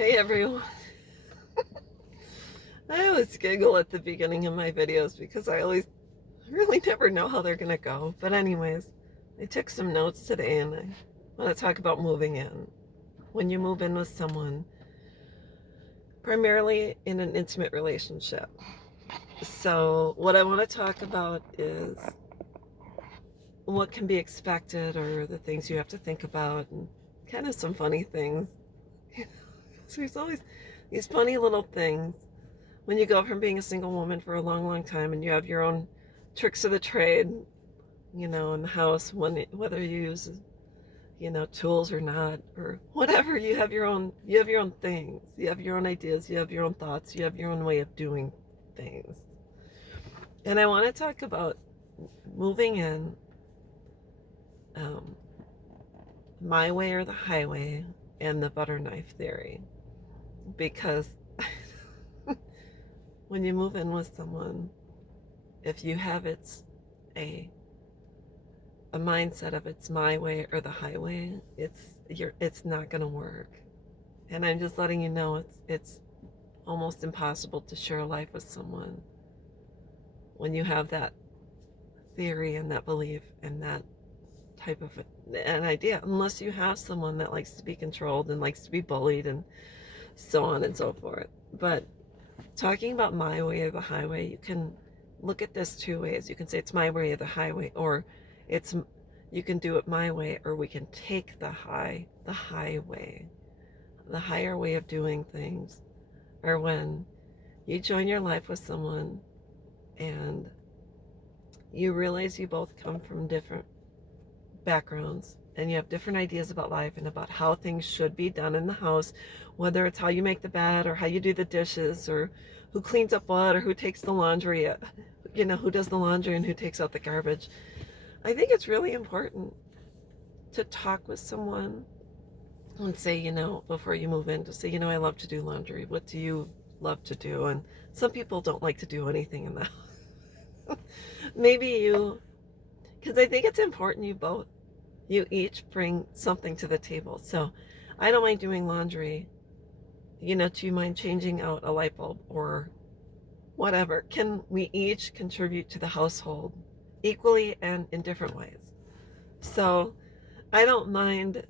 Hey everyone. I always giggle at the beginning of my videos because I always really never know how they're gonna go. But anyways, I took some notes today and I want to talk about moving in. When you move in with someone, primarily in an intimate relationship. So what I want to talk about is what can be expected or the things you have to think about and kind of some funny things. So there's always these funny little things when you go from being a single woman for a long, long time and you have your own tricks of the trade, in the house, whether you use, tools or not, or whatever, you have your own things, you have your own ideas, you have your own thoughts, you have your own way of doing things. And I want to talk about moving in, um, my way or the highway, and the butter knife theory, because when you move in with someone, if you have a a mindset of it's my way or the highway, it's not gonna work. And I'm just letting you know it's almost impossible to share a life with someone when you have that theory and that belief and that type of an idea, unless you have someone that likes to be controlled and likes to be bullied and so on and so forth. But talking about my way or the highway, you can look at this two ways. You can say it's my way or the highway, or it's you can do it my way, or we can take the highway. The higher way of doing things are when you join your life with someone and you realize you both come from different backgrounds and you have different ideas about life and about how things should be done in the house, whether it's how you make the bed or how you do the dishes or who cleans up what or who takes the laundry, who does the laundry and who takes out the garbage. I think it's really important to talk with someone and say, before you move in, to say, I love to do laundry. What do you love to do? And some people don't like to do anything in the house. Maybe because I think it's important you each bring something to the table. So I don't mind doing laundry. Do you mind changing out a light bulb or whatever? Can we each contribute to the household equally and in different ways? So I don't mind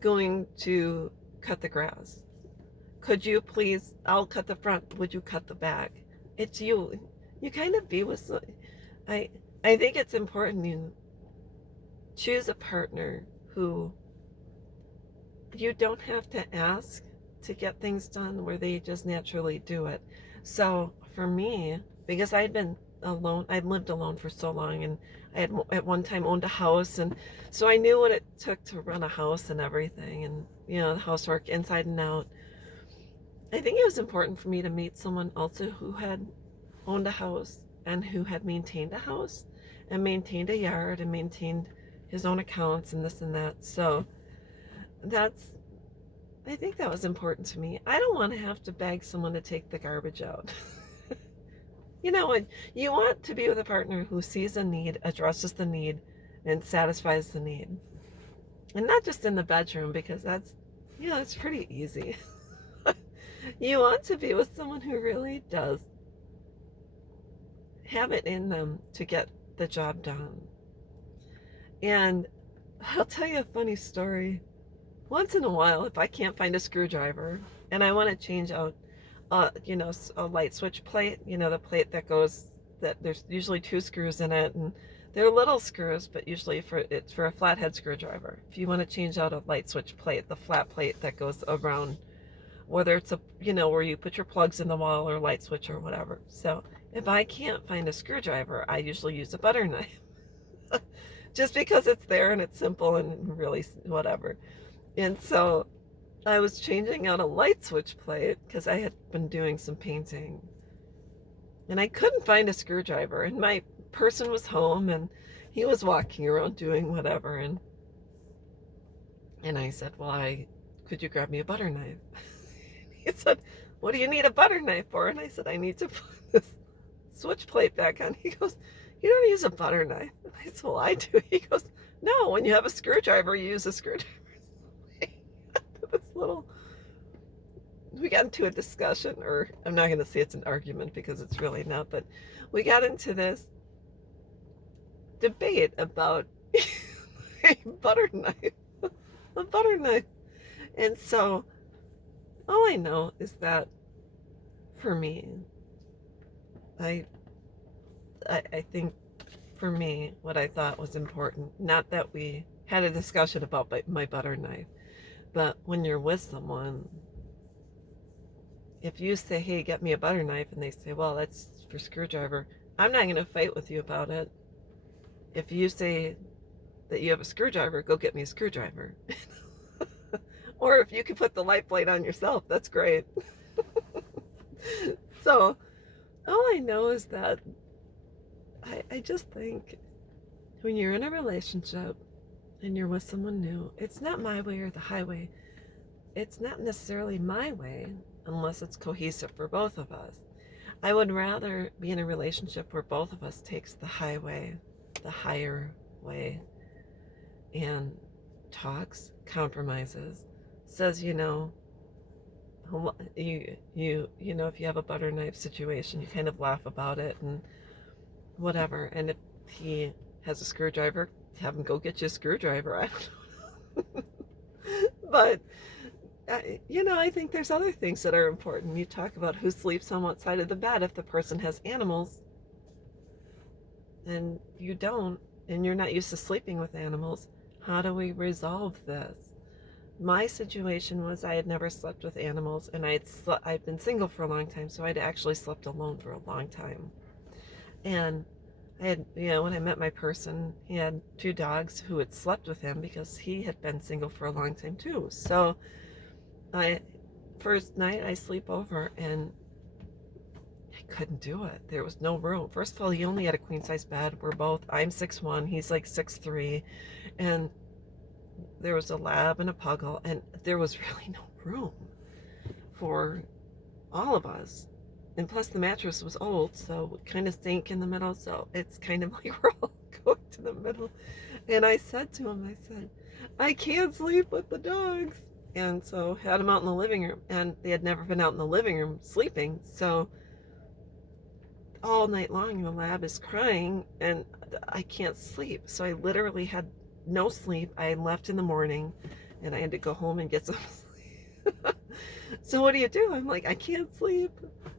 going to cut the grass. Could you please, I'll cut the front, would you cut the back? It's you. You kind of be with, I, I think it's important you choose a partner who you don't have to ask to get things done, where they just naturally do it. So for me, because I'd been alone, I'd lived alone for so long, and I had at one time owned a house, and so I knew what it took to run a house and everything, and the housework inside and out. I think it was important for me to meet someone also who had owned a house and who had maintained a house and maintained a yard and maintained his own accounts and this and that. So I think that was important to me. I don't want to have to beg someone to take the garbage out. What you want to be with a partner who sees a need, addresses the need, and satisfies the need. And not just in the bedroom, because it's pretty easy. You want to be with someone who really does have it in them to get the job done. And I'll tell you a funny story. Once in a while, if I can't find a screwdriver and I want to change out, a light switch plate, the plate that there's usually two screws in it, and they're little screws, but usually it's for a flathead screwdriver. If you want to change out a light switch plate, the flat plate that goes around, whether it's where you put your plugs in the wall or light switch or whatever. So if I can't find a screwdriver, I usually use a butter knife. Just because it's there and it's simple and really whatever. And so I was changing out a light switch plate because I had been doing some painting. And I couldn't find a screwdriver. And my person was home and he was walking around doing whatever. And I said, well, could you grab me a butter knife? He said, what do you need a butter knife for? And I said, I need to put this switch plate back on. He goes, you don't use a butter knife. And I said, well, I do. He goes, no, when you have a screwdriver, you use a screwdriver. This little we got into a discussion, or I'm not going to say it's an argument because it's really not, but we got into this debate about a butter knife, a butter knife. And so all I know is that for me, I, I think for me, what I thought was important, not that we had a discussion about my butter knife, but when you're with someone, if you say, hey, get me a butter knife, and they say, well, that's for screwdriver, I'm not going to fight with you about it. If you say that you have a screwdriver, go get me a screwdriver. Or if you can put the light plate on yourself, that's great. So all I know is that I just think when you're in a relationship and you're with someone new, it's not my way or the highway. It's not necessarily my way unless it's cohesive for both of us. I would rather be in a relationship where both of us takes the highway, the higher way, and talks, compromises, says, you know, if you have a butter knife situation, you kind of laugh about it and whatever. And if he has a screwdriver, have him go get you a screwdriver. I don't know. But I think there's other things that are important. You talk about who sleeps on what side of the bed. If the person has animals and you don't, and you're not used to sleeping with animals, how do we resolve this? My situation was I had never slept with animals, and I'd been single for a long time, so I'd actually slept alone for a long time. And I had, when I met my person, he had 2 dogs who had slept with him because he had been single for a long time too. So first night I sleep over, and I couldn't do it. There was no room. First of all, he only had a queen size bed. I'm 6'1", he's like 6'3", and there was a lab and a puggle, and there was really no room for all of us. And plus the mattress was old, so it kind of sank in the middle, so it's kind of like we're all going to the middle. And I said to him, I can't sleep with the dogs. And so had him out in the living room, and they had never been out in the living room sleeping, so all night long the lab is crying and I can't sleep. So I literally had no sleep. I left in the morning and I had to go home and get some sleep. So what do? I'm like, I can't sleep.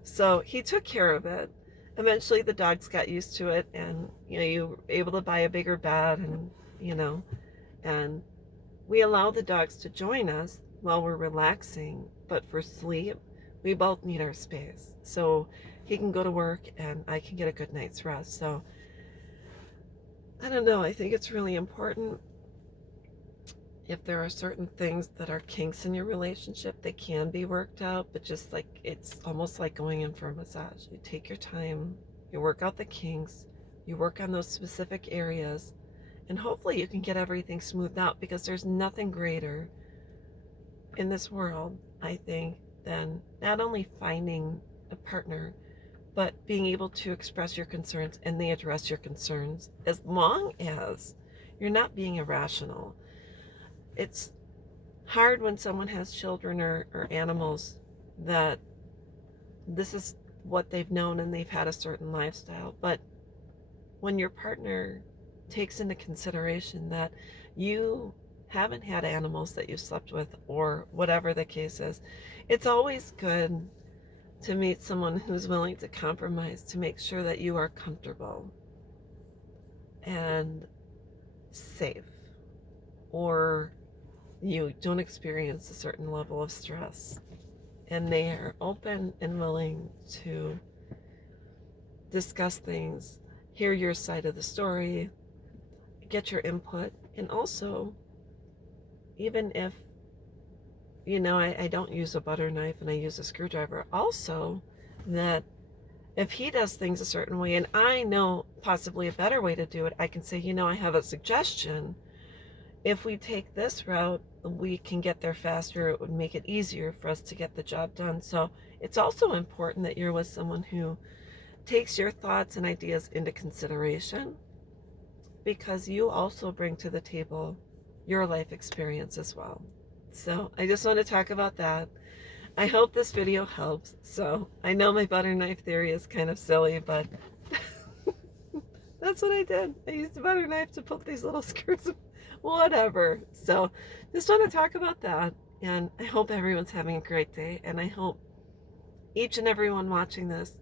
So he took care of it. Eventually the dogs got used to it, and you were able to buy a bigger bed, and and we allow the dogs to join us while we're relaxing, but for sleep we both need our space. So he can go to work and I can get a good night's rest. So I don't know, I think it's really important. If there are certain things that are kinks in your relationship, they can be worked out, but just like it's almost like going in for a massage. You take your time, you work out the kinks, you work on those specific areas, and hopefully you can get everything smoothed out, because there's nothing greater in this world, I think, than not only finding a partner, but being able to express your concerns and they address your concerns, as long as you're not being irrational. It's hard when someone has children or animals that this is what they've known and they've had a certain lifestyle. But when your partner takes into consideration that you haven't had animals that you slept with, or whatever the case is, it's always good to meet someone who's willing to compromise to make sure that you are comfortable and safe, or you don't experience a certain level of stress, and they are open and willing to discuss things, hear your side of the story, get your input. And also, even if I don't use a butter knife and I use a screwdriver, also that if he does things a certain way and I know possibly a better way to do it, I can say, I have a suggestion. If we take this route, we can get there faster. It would make it easier for us to get the job done. So it's also important that you're with someone who takes your thoughts and ideas into consideration, because you also bring to the table your life experience as well. So I just want to talk about that. I hope this video helps. So I know my butter knife theory is kind of silly, but that's what I did. I used a butter knife to put these little screws, whatever. So just want to talk about that. And I hope everyone's having a great day. And I hope each and everyone watching this,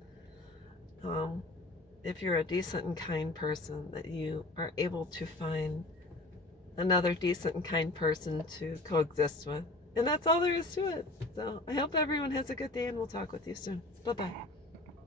if you're a decent and kind person, that you are able to find another decent and kind person to coexist with. And that's all there is to it. So I hope everyone has a good day, and we'll talk with you soon. Bye-bye.